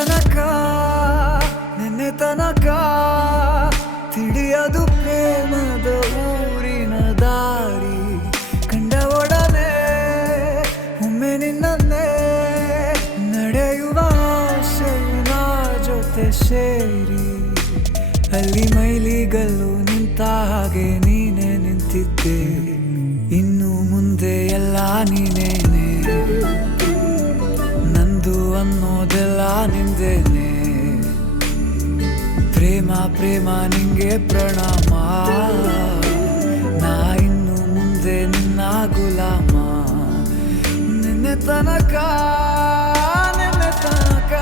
ತನಕ ನಿನ್ನೆ ತನಕ ತಿಳಿಯದು ಪ್ರೇಮದ ಊರಿನ ದಾರಿ ಕಂಡ ಒಡನೆ ಒಮ್ಮೆ ನಿನ್ನೇ ನಡೆಯುವ ಆಸೆಯ ಜೊತೆ ಸೇರಿ ಅಲ್ಲಿ ಮೈಲಿಗಲ್ಲು ನಿಂತ ಹಾಗೆ ನೀನೆ ನಿಂತಿದ್ದೆ ಇನ್ನು ಮುಂದೆ ಎಲ್ಲ ನೀನೇನೆ ನಂದು ಅನ್ನೋದೆಲ್ಲ ನಿಂದೇನೆ ಪ್ರೇಮ ಪ್ರೇಮ ನಿಂಗೆ ಪ್ರಣಾಮ ನಾ ಇನ್ನು ಮುಂದೆ ನಿನ್ನ ಗುಲಾಮ ನಿನ್ನೆ ತನಕ ನಿನ್ನೆ ತನಕ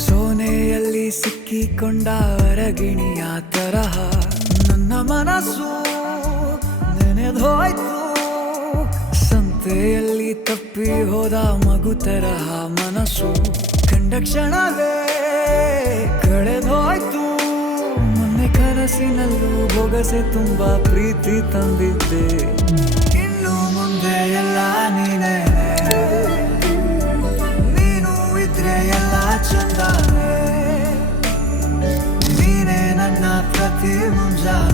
ಸೋನೆಯಲ್ಲಿ ಸಿಕ್ಕಿಕೊಂಡ ಅರಗಿಣಿಯ ತರಹ ನನ್ನ ಮನಸ್ಸು ನೆನೆದೋಯ್ತು ಸಂತೆಯಲ್ಲಿ ತಪ್ಪಿ ಹೋದ ಮಗು ತರಹ ಮನಸ್ಸು ಕಂಡ ಕ್ಷಣವೇ ಕಳೆದೋಯ್ತು ಮೊನ್ನೆ ಕನಸಿನಲ್ಲೂ ಬೊಗಸೆ ತುಂಬಾ ಪ್ರೀತಿ ತಂದಿದ್ದೆ ಇನ್ನು ಮುಂದೆ ಎಲ್ಲ ನೀನೇ ಎಲ್ಲ ಚಂದಾನೆ ನೀನೇ ನನ್ನ ಪ್ರತಿ ಮುಂಜಾನೆ